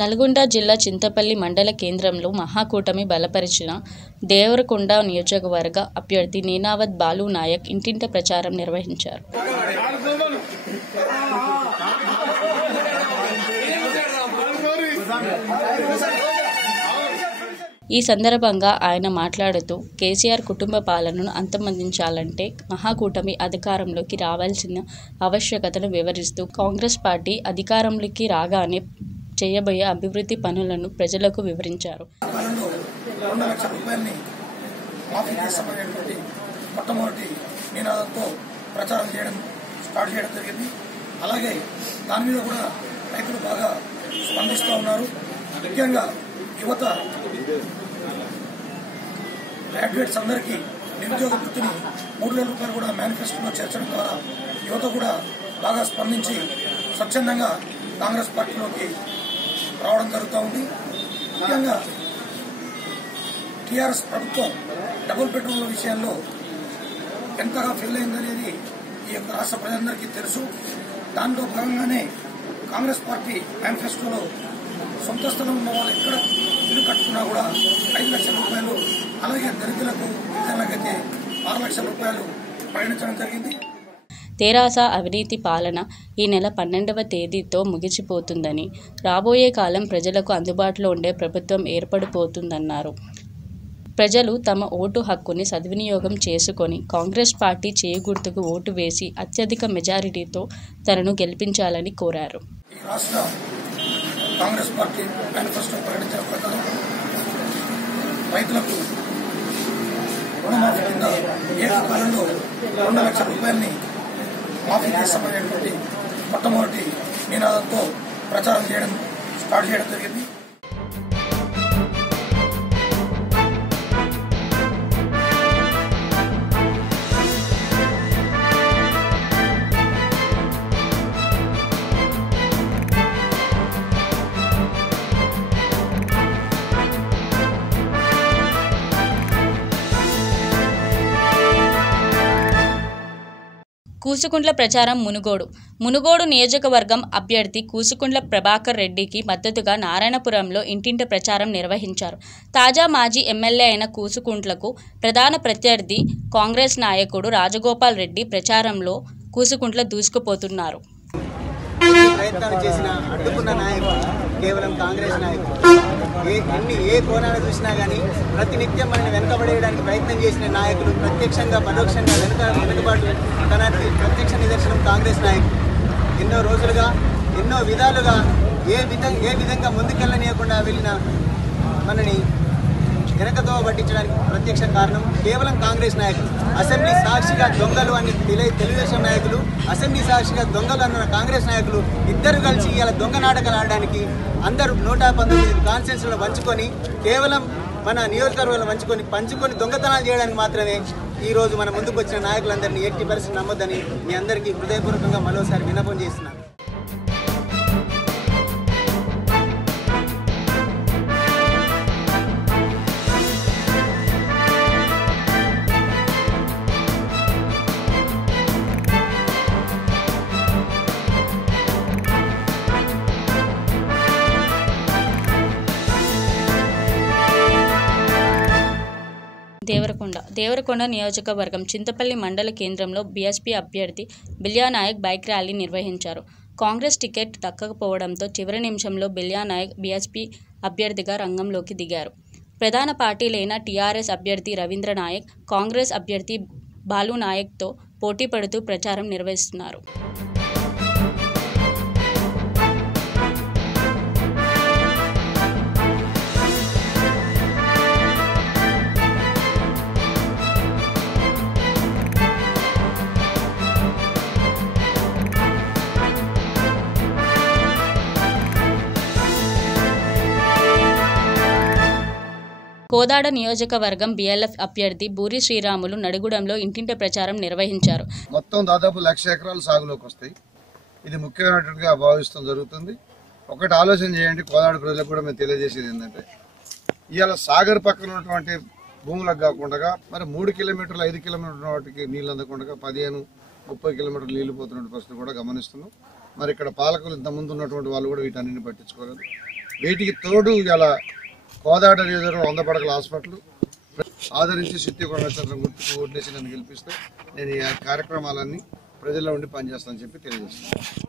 నల్గొండ జిల్లా చింతపల్లి మండల కేంద్రంలో మహాకూటమి బలపరిచిన దేవరకొండ నియోజకవర్గ అభ్యర్థి నేనావత్ బాలు నాయక్ ఇంటింట ప్రచారం నిర్వహించారు. ఈ సందర్భంగా ఆయన మాట్లాడుతూ కేసీఆర్ కుటుంబ పాలనను అంతమొందించాలంటే మహాకూటమి అధికారంలోకి రావాల్సిన ఆవశ్యకతను వివరిస్తూ కాంగ్రెస్ పార్టీ అధికారంలోకి రాగానే చేయబోయే అభివృద్ధి పనులను ప్రజలకు వివరించారు. అలాగే దాని మీద కూడా రైతులు బాగా స్పందిస్తూ ఉన్నారు. ముఖ్యంగా యువత గ్రాడ్యుయేట్స్ అందరికీ నిరుద్యోగ వృత్తిని 3,000 రూపాయలు కూడా మేనిఫెస్టోలో చేర్చడం ద్వారా యువత కూడా బాగా స్పందించి స్వచ్ఛందంగా కాంగ్రెస్ పార్టీలోకి రావడం జరుగుతూ ఉంది. ముఖ్యంగా టీఆర్ఎస్ ప్రభుత్వం డబుల్ బెడ్రూమ్ల విషయంలో ఎంతగా ఫెయిల్ అయిందనేది ఈ యొక్క రాష్ట్ర ప్రజలందరికీ తెలుసు. దాంట్లో భాగంగానే కాంగ్రెస్ పార్టీ మేనిఫెస్టోలో సొంత స్థలం ఉన్న వాళ్ళు ఎక్కడ ఇల్లు కట్టుకున్నా కూడా 5 లక్షల రూపాయలు, అలాగే దళితులకు విద్యార్థులకైతే 6 లక్షల రూపాయలు ప్రకటించడం జరిగింది. తెరాస అవినీతి పాలన ఈ నెల 12వ తేదీతో ముగిసిపోతుందని, రాబోయే కాలం ప్రజలకు అందుబాటులో ఉండే ప్రభుత్వం ఏర్పడిపోతుందన్నారు. ప్రజలు తమ ఓటు హక్కుని సద్వినియోగం చేసుకొని కాంగ్రెస్ పార్టీ చేగుర్తుకు ఓటు వేసి అత్యధిక మెజారిటీతో తనను గెలిపించాలని కోరారు. కాంగ్రెస్ పార్టీ మేనిఫెస్టో ప్రకటించిన ప్రకారం రైతులకు రుణమాఫీ కింద ఏకకాలంలో 2 లక్షల రూపాయలని మాఫీ చేస్తామనేటువంటి మొట్టమొదటి నినాదంతో ప్రచారం స్టార్ట్ చేయడం జరిగింది. కూసుకుంట్ల ప్రచారం మునుగోడు నియోజకవర్గం అభ్యర్థి కూసుకుంట్ల ప్రభాకర్ రెడ్డికి మద్దతుగా నారాయణపురంలో ఇంటింట ప్రచారం నిర్వహించారు. తాజా మాజీ ఎమ్మెల్యే అయిన కూసుకుంట్లకు ప్రధాన ప్రత్యర్థి కాంగ్రెస్ నాయకుడు రాజగోపాల్ రెడ్డి ప్రచారంలో కూసుకుంట్ల దూసుకుపోతున్నారు. ప్రయత్నాలు చేసిన అడ్డుకున్న నాయకుడు కేవలం కాంగ్రెస్ నాయకుడు. ఏ కోణాలు చూసినా కానీ ప్రతినిత్యం మనల్ని వెనుకబడేయడానికి ప్రయత్నం చేసిన నాయకులు ప్రత్యక్షంగా పరోక్షంగా వెనుకబాటు తనకి ప్రత్యక్ష నిదర్శనం కాంగ్రెస్ నాయకులు. ఎన్నో రోజులుగా ఎన్నో విధాలుగా ఏ విధంగా ముందుకెళ్ళనీయకుండా వెళ్ళిన మనని వెనకతో పట్టించడానికి ప్రత్యక్ష కారణం కేవలం కాంగ్రెస్ నాయకులు. అసెంబ్లీ సాక్షిగా దొంగలు అని తెలుగుదేశం నాయకులు, అసెంబ్లీ సాక్షిగా దొంగలు అన్న కాంగ్రెస్ నాయకులు ఇద్దరు కలిసి ఇలా దొంగ నాటకాలు ఆడడానికి అందరూ 119 కాన్స్టిట్యూన్సీలను పంచుకొని కేవలం మన నియోజకవర్గాలను పంచుకొని దొంగతనాలు చేయడానికి మాత్రమే ఈరోజు మన ముందుకు వచ్చిన నాయకులందరినీ 80% నమ్మొద్దని మీ అందరికీ హృదయపూర్వకంగా మరోసారి విన్నపం చేస్తున్నాను. దేవరకొండ నియోజకవర్గం చింతపల్లి మండల కేంద్రంలో బీఎస్పీ అభ్యర్థి బిల్యానాయక్ బైక్ ర్యాలీ నిర్వహించారు. కాంగ్రెస్ టికెట్ దక్కకపోవడంతో చివరి నిమిషంలో బిల్యానాయక్ బీఎస్పీ అభ్యర్థిగా రంగంలోకి దిగారు. ప్రధాన పార్టీలైన టీఆర్ఎస్ అభ్యర్థి రవీంద్ర నాయక్, కాంగ్రెస్ అభ్యర్థి బాలు నాయక్తో పోటీ పడుతూ ప్రచారం నిర్వహిస్తున్నారు. కోదాడ నియోజకవర్గం బీఎల్ఎఫ్ అభ్యర్థి బూరి శ్రీరాములు నడిగూడెంలో ఇంటింట ప్రచారం నిర్వహించారు. మొత్తం దాదాపు 1,00,000 ఎకరాలు సాగులోకి వస్తాయి. ఇది ముఖ్యమైనట్టుగా భావిస్తాం జరుగుతుంది. ఒకటి ఆలోచన చేయండి, కోదాడ ప్రజలకు కూడా మేము తెలియజేసేది ఏంటంటే, ఇవాళ సాగర్ పక్కన ఉన్నటువంటి భూములకు కాకుండా మరి 3 కిలోమీటర్లు 5 కిలోమీటర్ల వాటికి నీళ్ళు అందకుండా 15-30 కిలోమీటర్లు నీళ్లు పోతున్న పరిస్థితి కూడా గమనిస్తున్నాం. మరి ఇక్కడ పాలకులు ఇంత ముందు ఉన్నటువంటి వాళ్ళు కూడా వీటన్నిటిని పట్టించుకోలేదు. వీటికి తోడు ఇలా కోదాడ నియోజకవర్గం 100 పడకల హాస్పిటల్ ఆదరించి సిద్ధికొండ నక్షత్రం గుర్తుకు ఓట్లేసి నన్ను గెలిపిస్తే నేను ఈ కార్యక్రమాలన్నీ ప్రజల్లో ఉండి పనిచేస్తానని చెప్పి తెలియజేస్తున్నాను.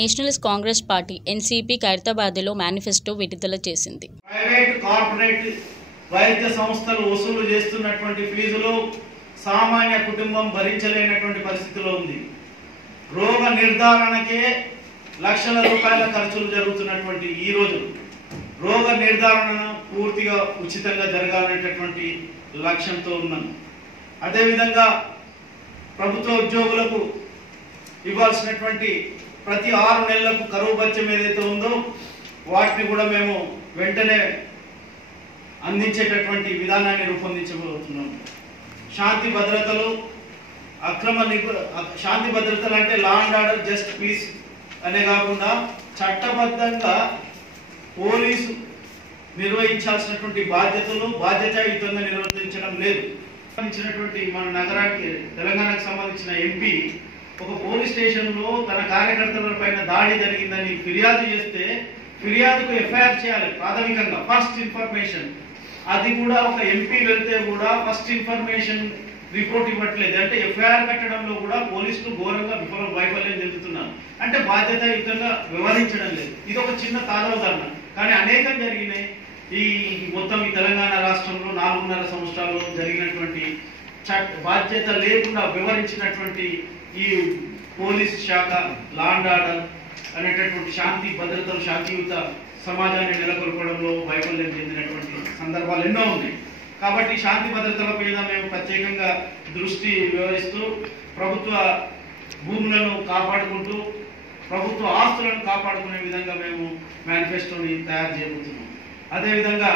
నేషనలిస్ట్ కాంగ్రెస్ పార్టీ ఎన్సీపీ ఖైరతాబాద్లో మేనిఫెస్టో విడుదల చేసింది. ప్రైవేట్ కార్పొరేట్ వైద్య సంస్థలు వసూలు చేస్తున్నటువంటి ఫీజులు సామాన్య కుటుంబం భరించలేనటువంటి పరిస్థితిలో ఉంది. రోగ నిర్ధారణకే లక్షల రూపాయల ఖర్చులు జరుగుతున్నటువంటి ఈ రోజు రోగ నిర్ధారణను పూర్తిగా ఉచితంగా జరగాలనేటటువంటి లక్ష్యంతో ఉన్నాం. అదేవిధంగా ప్రభుత్వ ఉద్యోగులకు ఇవ్వాల్సినటువంటి ప్రతి 6 నెలలకు కరువు భత్యం ఏదైతే ఉందో వాటిని కూడా మేము వెంటనే అందించేటటువంటి విధానాన్ని రూపొందించబోతున్నాం. శాంతి భద్రతలు శాంతి భద్రతలు అంటే law and order just peace అనే కాకుండా చట్టబద్ధంగా పోలీసు నిర్వహించాల్సినటువంటి బాధ్యతాయుతంగా నిర్వర్తించడం లేదు. మన నగరానికి తెలంగాణకు సంబంధించిన ఎంపీ ఒక పోలీస్ స్టేషన్లో తన కార్యకర్తల పైన దాడి జరిగిందని ఫిర్యాదు చేస్తే ఫిర్యాదుకు ఎఫ్ఐఆర్ చేయాలి ప్రాథమికంగా ఫస్ట్ ఇన్ఫర్మేషన్. అది కూడా ఒక ఎంపీ వెళ్తే కూడా ఫస్ట్ ఇన్ఫర్మేషన్ రిపోర్ట్ ఇవ్వట్లేదు. అంటే ఎఫ్ఐఆర్ కట్టడంలో కూడా పోలీసులు ఘోరంగా వైఫల్యం చెందుతున్నారు. అంటే బాధ్యతాయుతంగా వ్యవహరించడం లేదు. ఇది ఒక చిన్న తాజా ఉదాహరణ, కానీ అనేకం జరిగినాయి. ఈ మొత్తం ఈ తెలంగాణ రాష్ట్రంలో 4.5 సంవత్సరాల్లో జరిగినటువంటి బాధ్యత లేకుండా వ్యవహరించినటువంటి ఈ పోలీస్ శాఖ లా అండ్ ఆర్డర్ అనేటటువంటి శాంతి భద్రతలు శాంతియుత సమాజాన్ని నెలకొల్పడంలో వైఫల్యం చెందినటువంటి సందర్భాలు ఎన్నో ఉన్నాయి. కాబట్టి శాంతి భద్రతల మీద మేము ప్రత్యేకంగా దృష్టి వ్యవహరిస్తూ ప్రభుత్వ భూములను కాపాడుకుంటూ ప్రభుత్వ ఆస్తులను కాపాడుకునే విధంగా మేము మేనిఫెస్టోని తయారు చేయబోతున్నాం. అదేవిధంగా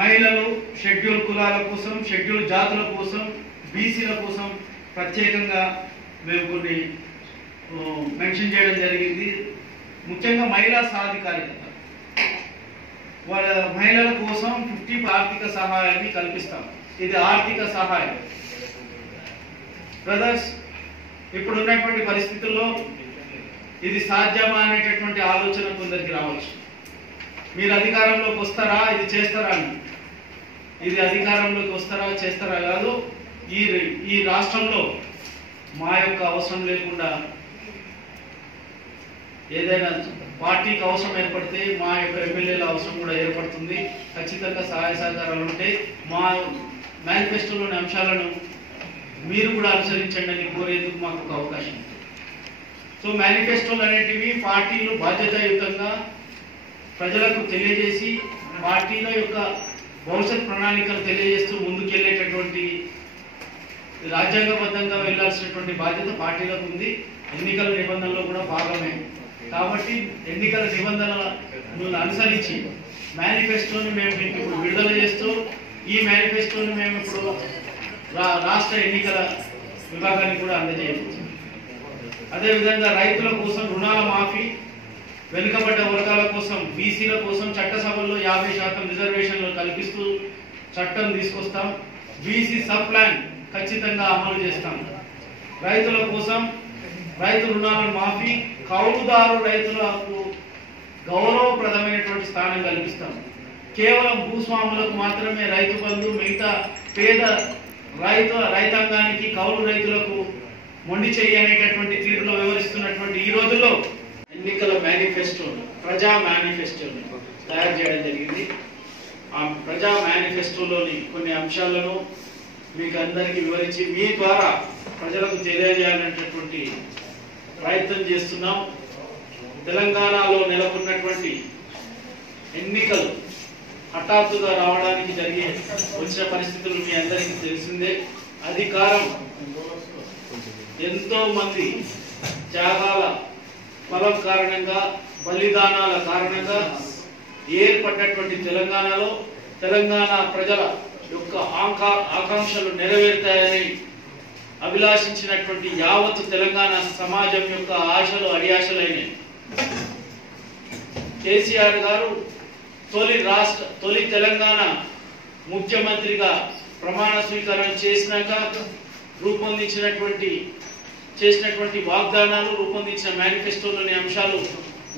మహిళలు, షెడ్యూల్ కులాల కోసం, షెడ్యూల్ జాతుల కోసం, బీసీల కోసం ప్రత్యేకంగా మేము కొన్ని మెన్షన్ చేయడం జరిగింది. ముఖ్యంగా మహిళా సాధికారికత, వాళ్ళ మహిళల కోసం 50 ఆర్థిక సహాయాన్ని కల్పిస్తాం. ఇది ఆర్థిక సహాయం. బ్రదర్స్, ఇప్పుడున్నటువంటి పరిస్థితుల్లో ఇది సాధ్యమా అనేటటువంటి ఆలోచన కొందరికి రావచ్చు. మీరు అధికారంలోకి వస్తారా, ఇది చేస్తారా అని. ఇది అధికారంలోకి వస్తారా చేస్తారా కాదు. ఈ రాష్ట్రంలో మా యొక్క అవసరం లేకుండా ఏదైనా పార్టీకి అవసరం ఏర్పడితే మా యొక్క ఎమ్మెల్యేల అవసరం కూడా ఏర్పడుతుంది. ఖచ్చితంగా సహాయ సహకారాలు ఉంటే మా మేనిఫెస్టోలోని అంశాలను మీరు కూడా అనుసరించండి అని కోరేందుకు మాకు ఒక అవకాశం. సో మేనిఫెస్టోలు అనేటివి పార్టీలు బాధ్యతాయుతంగా ప్రజలకు తెలియజేసి పార్టీల యొక్క భవిష్యత్ ప్రణాళికలు తెలియజేస్తూ ముందుకెళ్లేటటువంటి రాజ్యాంగబద్ధంగా వెళ్లాల్సినటువంటి బాధ్యత పార్టీలకు ఉంది. ఎన్నికల నిబంధనలో కూడా భాగమే. కాబట్టి ఎన్నికల నిబంధనలను అనుసరించి మేనిఫెస్టోని మేము ఇప్పుడు విడుదల చేస్తూ ఈ మేనిఫెస్టోని మేము ఇప్పుడు రాష్ట్ర ఎన్నికల విభాగానికి కూడా అందజేయవచ్చు. అదేవిధంగా రైతుల కోసం రుణాల మాఫీ, వెనుకబడ్డ వర్గాల కోసం, బీసీల కోసం చట్టసభల్లో 50% రిజర్వేషన్లు కల్పిస్తూ చట్టం తీసుకొస్తాం. బీసీ సబ్ ప్లాన్ ఖచ్చితంగా అమలు చేస్తాం. రైతుల కోసం రైతు రుణాల మాఫీ, కౌలుదారు రైతులకు గౌరవప్రదమైనటువంటి స్థానం కల్పిస్తాం. కేవలం భూస్వాములకు మాత్రమే రైతు బంధు, మిగతా పేద రైతాంగానికి కౌలు రైతులకు మొండి చెయ్యి అనేటటువంటి తీరులో వివరిస్తున్నటువంటి ఈ రోజుల్లో ఎన్నికల మేనిఫెస్టోని, ప్రజా మేనిఫెస్టోని తయారు చేయడం జరిగింది. ఆ ప్రజా మేనిఫెస్టోలోని కొన్ని అంశాలను మీకు అందరికీ వివరించి మీ ద్వారా ప్రజలకు తెలియజేయాలనేటటువంటి ప్రయత్నం చేస్తున్నాం. తెలంగాణలో నెలకొన్నటువంటి ఎన్నికలు హఠాత్తుగా రావడానికి వచ్చిన పరిస్థితులు మీ అందరికీ తెలిసిందే. అధికారం ఎంతో మంది త్యాగాల ఫలం కారణంగా, బలిదానాల కారణంగా ఏర్పడినటువంటి తెలంగాణలో తెలంగాణ ప్రజల యొక్క ఆకాంక్షలు నెరవేరుతాయని అభిలాషించినటువంటి యావత్ తెలంగాణ సమాజం యొక్క ఆశలు అడియాశలైనవి. కేసీఆర్ గారు తొలి తెలంగాణ ముఖ్యమంత్రిగా ప్రమాణ స్వీకారం చేసినటువంటి వాగ్దానాలు, రూపొందించిన మేనిఫెస్టోలోని అంశాలు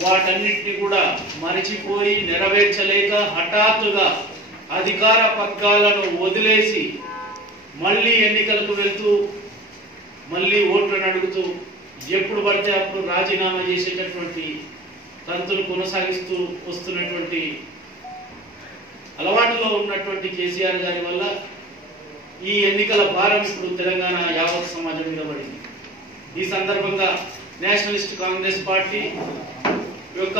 వాటన్నిటిని కూడా మరిచిపోయి నెరవేర్చలేక హఠాత్తుగా అధికార పగ్గాలను వదిలేసి మళ్ళీ ఎన్నికలకు వెళ్తూ మళ్ళీ ఓట్లను అడుగుతూ ఎప్పుడు పడితే అప్పుడు రాజీనామా చేసేటటువంటి తంతులు కొనసాగిస్తూ వస్తున్నటువంటి అలవాటులో ఉన్నటువంటి కేసీఆర్ గారి వల్ల ఈ ఎన్నికల భారం ఇప్పుడు తెలంగాణ యావత్ సమాజం మీద పడింది. ఈ సందర్భంగా నేషనలిస్ట్ కాంగ్రెస్ పార్టీ యొక్క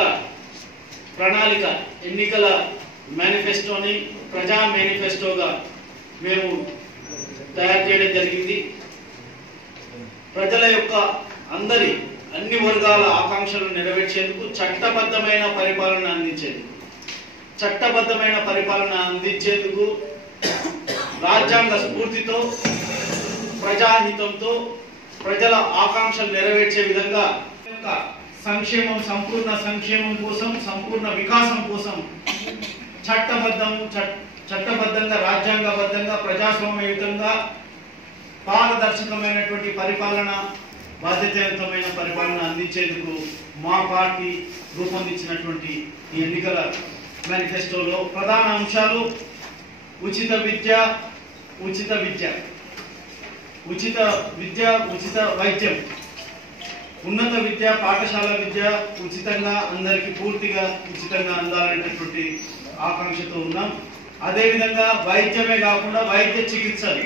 ప్రణాళిక ఎన్నికల మేనిఫెస్టోని ప్రజా మేనిఫెస్టోగా మేము తయారు చేయడం జరిగింది. ప్రజల యొక్క అన్ని వర్గాల ఆకాంక్షలను నెరవేర్చేందుకు చట్టబద్ధమైన పరిపాలన అందించేందుకు రాజ్యాంగ స్ఫూర్తితో ప్రజాహితంతో ప్రజల ఆకాంక్షలు నెరవేర్చే విధంగా సంపూర్ణ సంక్షేమం కోసం, సంపూర్ణ వికాసం కోసం చట్టబద్ధంగా రాజ్యాంగబద్ధంగా ప్రజాస్వామ్యయుతంగా పారదర్శకమైనటువంటి పరిపాలన, బాధ్యతాయుతమైన పరిపాలన అందించేందుకు మా పార్టీ రూపొందించినటువంటి ఈ ఎన్నికల మేనిఫెస్టోలో ప్రధాన అంశాలు ఉచిత విద్య, ఉచిత వైద్యం, ఉన్నత విద్య, పాఠశాల విద్య ఉచితంగా అందరికి పూర్తిగా ఉచితంగా అందాలనేటటువంటి ఆకాంక్షతో ఉన్నాం. అదేవిధంగా వైద్యమే కాకుండా వైద్య చికిత్సలు